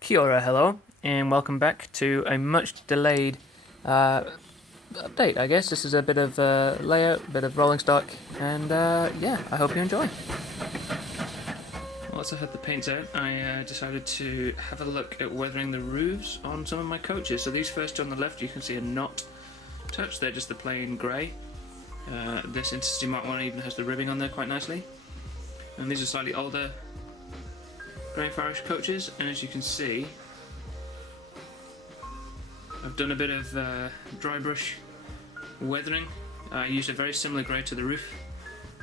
Kia ora, hello, and welcome back to a much delayed update, I guess. This is a bit of layout, a bit of rolling stock, and yeah, I hope you enjoy. Once I had the paints out, I decided to have a look at weathering the roofs on some of my coaches. So these first two on the left, you can see are not touched, they're just the plain grey. This Intercity Mark 1 even has the ribbing on there quite nicely. And these are slightly older Rainforest coaches, and as you can see, I've done a bit of dry brush weathering. I used a very similar grey to the roof,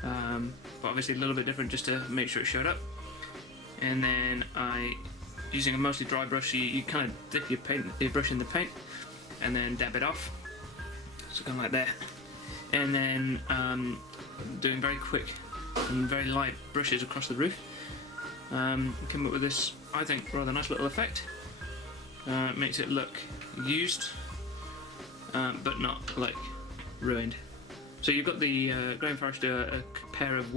but obviously a little bit different just to make sure it showed up. And then using a mostly dry brush, you kind of dip your brush in the paint and then dab it off, so kind of like that. And then doing very quick and very light brushes across the roof. Came up with this, I think, rather nice little effect. Makes it look used, but not like ruined. So you've got the Rainforest, a pair of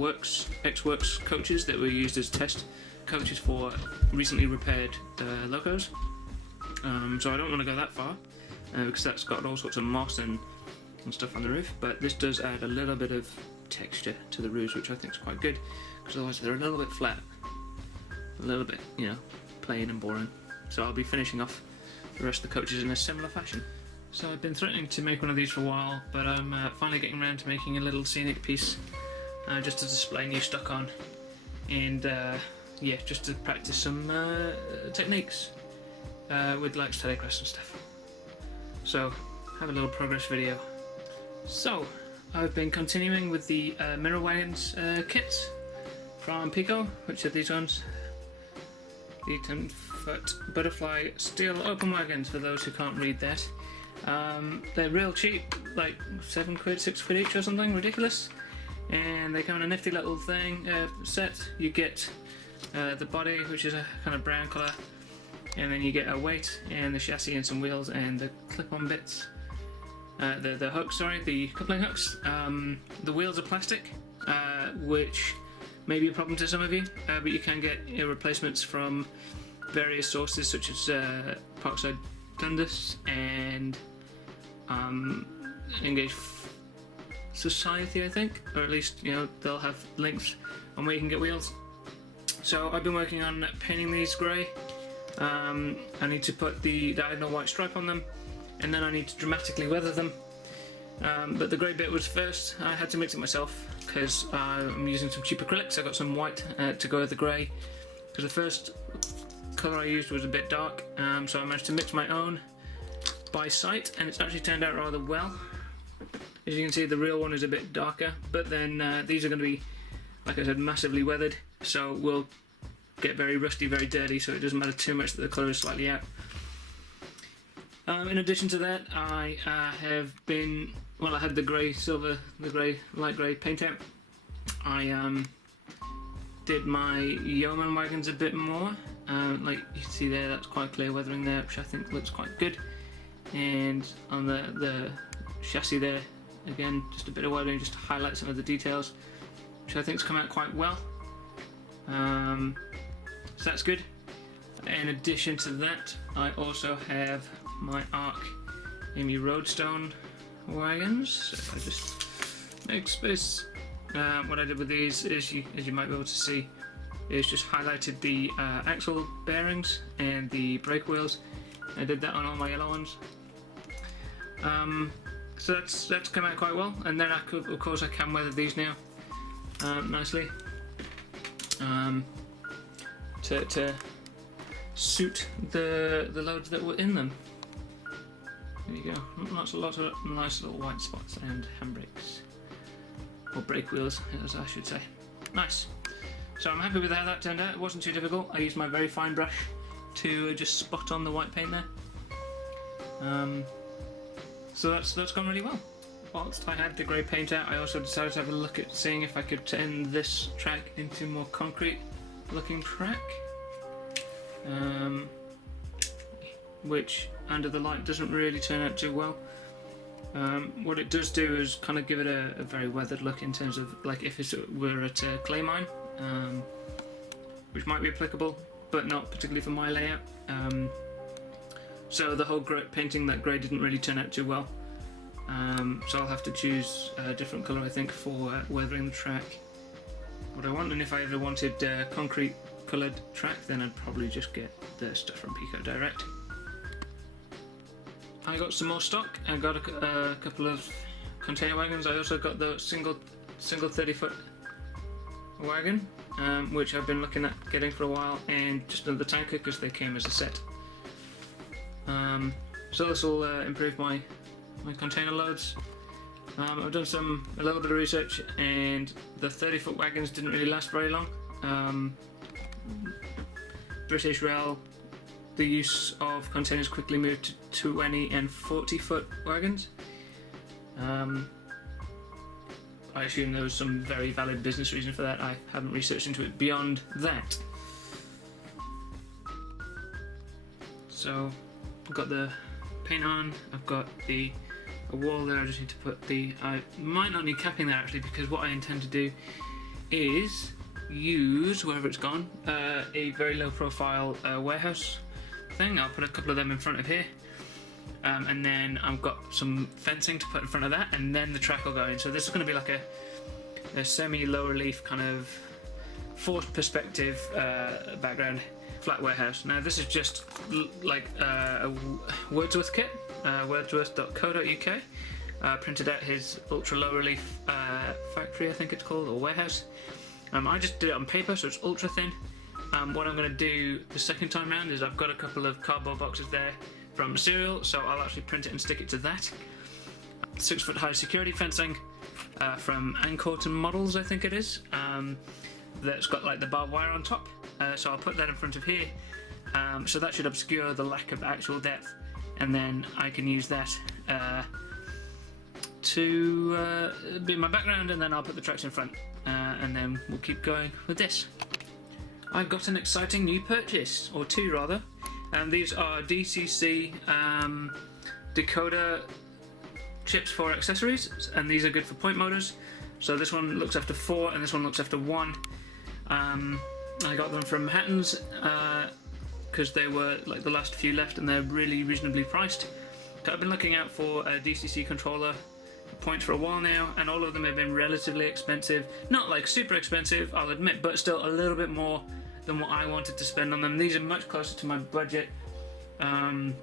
ex-Works coaches that were used as test coaches for recently repaired locos. So I don't want to go that far because that's got all sorts of moss and stuff on the roof. But this does add a little bit of texture to the roofs, which I think is quite good, because otherwise they're a little bit flat. A little bit, plain and boring. So I'll be finishing off the rest of the coaches in a similar fashion. So I've been threatening to make one of these for a while, but I'm finally getting around to making a little scenic piece just to display new stock on, and yeah, just to practice some techniques with like steady crest and stuff. So have a little progress video. So I've been continuing with the mirror wagons kits from Pico, which are these ones. The 10-foot butterfly steel open wagons, for those who can't read that. They're real cheap, like £7, £6 each or something ridiculous, and they come in a nifty little thing set. You get the body, which is a kind of brown colour, and then you get a weight and the chassis and some wheels and the clip-on bits. The hooks, the coupling hooks. The wheels are plastic, which may be a problem to some of you, but you can get replacements from various sources such as Parkside Dundas and Engage Society, I think, or at least they'll have links on where you can get wheels. So I've been working on painting these grey. I need to put the diagonal white stripe on them, and then I need to dramatically weather them. But the grey bit was first. I had to mix it myself because I'm using some cheap acrylics. I got some white to go with the grey, because the first colour I used was a bit dark, so I managed to mix my own by sight, and it's actually turned out rather well. As you can see, the real one is a bit darker, but then these are going to be, like I said, massively weathered, so we'll get very rusty, very dirty, so it doesn't matter too much that the colour is slightly out. In addition to that, I have been, I had the grey silver, the light grey paint out. I did my yeoman wagons a bit more. Like you can see there, that's quite clear weathering there, which I think looks quite good. And on the chassis there, again, just a bit of weathering just to highlight some of the details, which I think has come out quite well. So that's good. In addition to that, I also have my Arc Amy Roadstone wagons. So if I just make space, what I did with these is, as you might be able to see, is just highlighted the axle bearings and the brake wheels. I did that on all my yellow ones. So that's come out quite well, and then of course I can weather these now nicely to suit the loads that were in them. There you go. Lots of nice little white spots and handbrakes, or brake wheels, as I should say. Nice. So I'm happy with how that turned out. It wasn't too difficult. I used my very fine brush to just spot on the white paint there. So that's gone really well. Whilst I had the grey paint out, I also decided to have a look at seeing if I could turn this track into a more concrete looking track, which under the light doesn't really turn out too well. What it does do is kind of give it a very weathered look in terms of like if it were at a clay mine, which might be applicable. but not particularly for my layout. So the whole painting that grey didn't really turn out too well. So I'll have to choose a different colour, I think, for weathering the track. What I want, and if I ever wanted concrete coloured track, then I'd probably just get the stuff from Pico Direct. I got some more stock. I got a couple of container wagons. I also got the single 30-foot wagon, which I've been looking at getting for a while, and just another tanker because they came as a set. So this will improve my container loads. I've done a little bit of research, and the 30-foot wagons didn't really last very long. British Rail, the use of containers quickly moved to 20 and 40-foot wagons. I assume there was some very valid business reason for that. I haven't researched into it beyond that. So I've got the paint on, I've got a wall there. I just need to put I might not need capping there actually, because what I intend to do is use, wherever it's gone, a very low profile warehouse thing. I'll put a couple of them in front of here, and then I've got some fencing to put in front of that, and then the track will go in. So this is going to be like a semi low relief kind of forced perspective background flat warehouse. Now this is just like a Wordsworth kit, wordsworth.co.uk. Printed out his ultra low relief factory, I think it's called, or warehouse. I just did it on paper, so it's ultra thin. What I'm going to do the second time round is I've got a couple of cardboard boxes there from cereal, so I'll actually print it and stick it to that. 6 foot high security fencing from Ancorton Models, I think it is, that's got like the barbed wire on top, so I'll put that in front of here, so that should obscure the lack of actual depth, and then I can use that to be my background, and then I'll put the tracks in front, and then we'll keep going with this. I've got an exciting new purchase, or two rather, and these are DCC decoder chips for accessories, and these are good for point motors. So this one looks after 4 and this one looks after 1. I got them from Hatton's because they were like the last few left, and they're really reasonably priced. So I've been looking out for a DCC controller points for a while now, and all of them have been relatively expensive. Not like super expensive, I'll admit, but still a little bit more than what I wanted to spend on them. These are much closer to my budget, or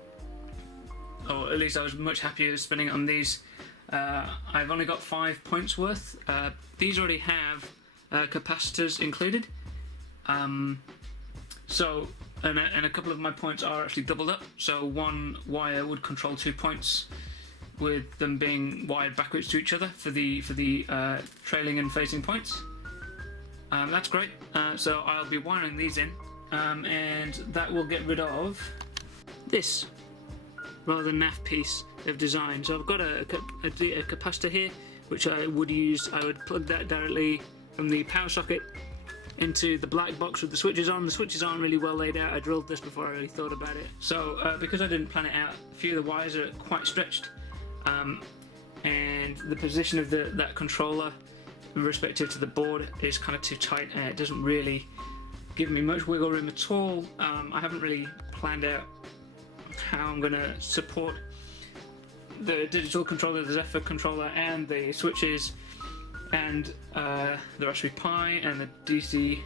at least I was much happier spending it on these. I've only got 5 points worth. These already have capacitors included, so and a couple of my points are actually doubled up, so one wire would control 2 points, with them being wired backwards to each other for the trailing and facing points. That's great. So I'll be wiring these in, and that will get rid of this rather naff piece of design. So I've got a capacitor here, which I would use. I would plug that directly from the power socket into the black box with the switches on. The switches aren't really well laid out. I drilled this before I really thought about it. So because I didn't plan it out, a few of the wires are quite stretched, and the position of that controller respective to the board is kind of too tight, and it doesn't really give me much wiggle room at all. I haven't really planned out how I'm going to support the digital controller, the Zephyr controller, and the switches, and the Raspberry Pi, and the DCC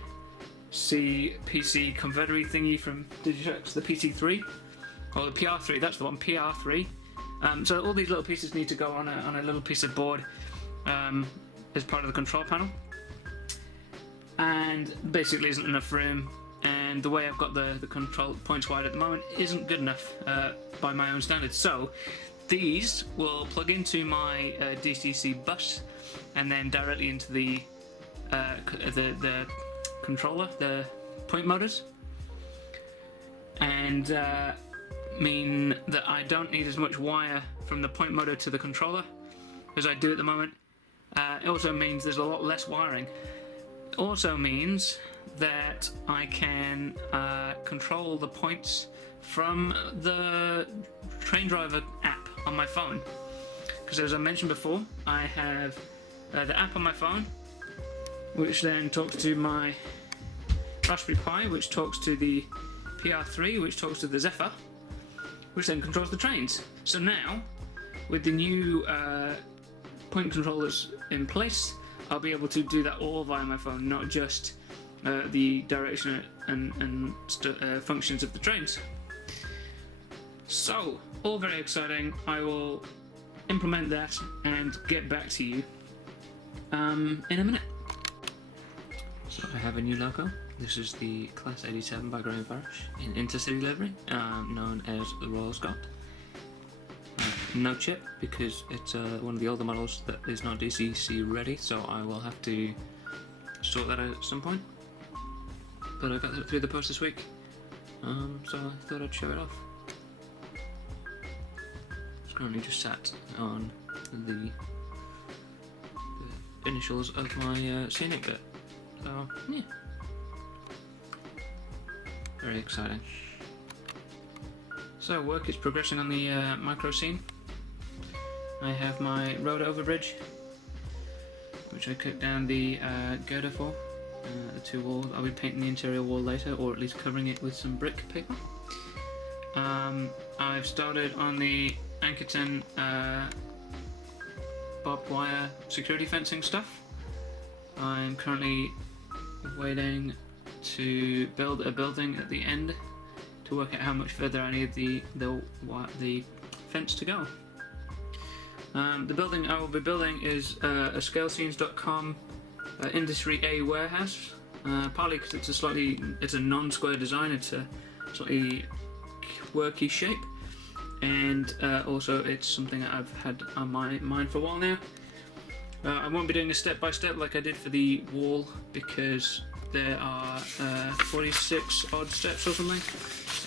PC converter thingy from Digitex, the PC3, or the PR3, that's the one, PR3. So all these little pieces need to go on a little piece of board as part of the control panel, and basically isn't enough room, and the way I've got the control points wired at the moment isn't good enough by my own standards. So these will plug into my DCC bus, and then directly into the controller, the point motors, and mean that I don't need as much wire from the point motor to the controller as I do at the moment. It also means there's a lot less wiring. It also means that I can control the points from the Train Driver app on my phone. Because as I mentioned before, I have the app on my phone, which then talks to my Raspberry Pi, which talks to the PR3, which talks to the Zephyr, which then controls the trains. So now, with the new point controllers in place, I'll be able to do that all via my phone, not just the direction and functions of the trains. So, all very exciting. I will implement that and get back to you in a minute. So I have a new loco. This is the Class 87 by Graham Farish in Intercity livery, known as the Royal Scot. No chip, because it's one of the older models that is not DCC ready, so I will have to sort that out at some point. But I got that through the post this week, so I thought I'd show it off. It's currently just sat on the initials of my scenic bit, so yeah. Very exciting. So work is progressing on the micro scene. I have my road overbridge, which I cut down the girder for, the two walls. I'll be painting the interior wall later, or at least covering it with some brick paper. I've started on the Ankerton barbed wire security fencing stuff. I'm currently waiting to build a building at the end to work out how much further I need the fence to go. The building I will be building is a scalescenes.com Industry A warehouse, partly because it's a non-square design, it's a slightly quirky shape, and also it's something that I've had on my mind for a while now. I won't be doing a step-by-step like I did for the wall, because there are 46 odd steps or something,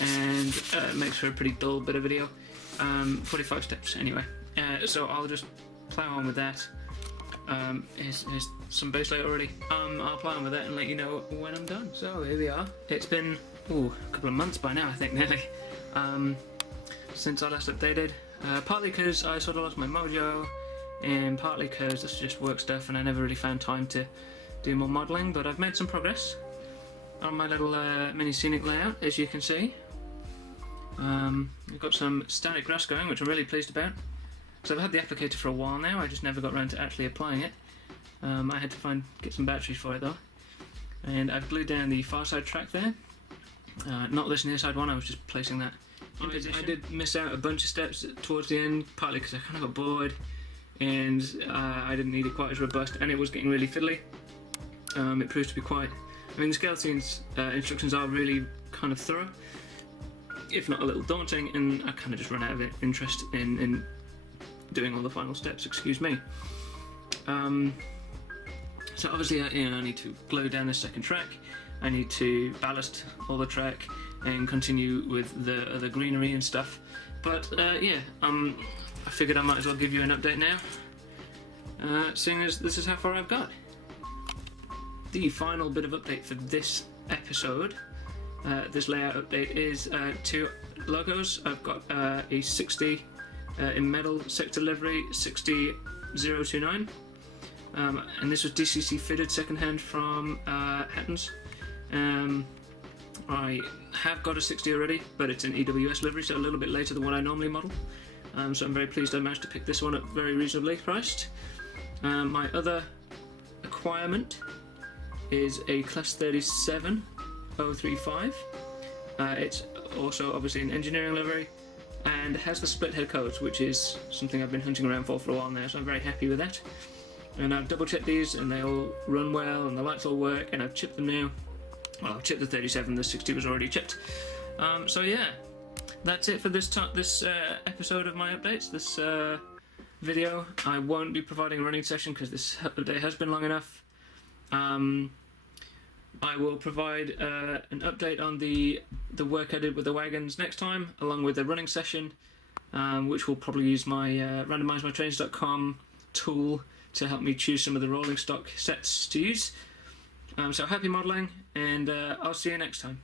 and it makes for a pretty dull bit of video. 45 steps anyway. So I'll just plow on with that. Here's some base layer already. I'll plow on with that and let you know when I'm done. So here we are. It's been a couple of months by now, I think, nearly, since I last updated. Partly because I sort of lost my mojo, and partly because this is just work stuff and I never really found time to do more modelling, but I've made some progress on my little mini scenic layout, as you can see. We've got some static grass going, which I'm really pleased about. So I've had the applicator for a while now, I just never got around to actually applying it. I had to get some batteries for it though. And I've glued down the far side track there. Not this near side one, I was just placing that in position. I did miss out a bunch of steps towards the end, partly because I kind of got bored and I didn't need it quite as robust, and it was getting really fiddly. It proves to be quite... I mean, the scale scenes instructions are really kind of thorough, if not a little daunting, and I kind of just run out of interest in doing all the final steps, excuse me. So obviously I need to glue down this second track, I need to ballast all the track and continue with the other greenery and stuff, but yeah, I figured I might as well give you an update now, seeing as this is how far I've got. The final bit of update for this episode, this layout update, is two logos. I've got a 60 in metal sector livery, 60029, and this was DCC fitted secondhand from Hatton's. I have got a 60 already, but it's an EWS livery, so a little bit later than what I normally model. So I'm very pleased I managed to pick this one up very reasonably priced. My other acquirement is a Class 37 035. It's also obviously an engineering livery and has the split head codes, which is something I've been hunting around for a while now, so I'm very happy with that. And I've double checked these and they all run well and the lights all work, and I've chipped them now. Well, I've chipped the 37, the 60 was already chipped. So yeah, that's it for this episode of my updates, this video. I won't be providing a running session because this update has been long enough. I will provide an update on the work I did with the wagons next time, along with a running session, which will probably use my randomisemytrains.com tool to help me choose some of the rolling stock sets to use. So happy modelling, and I'll see you next time.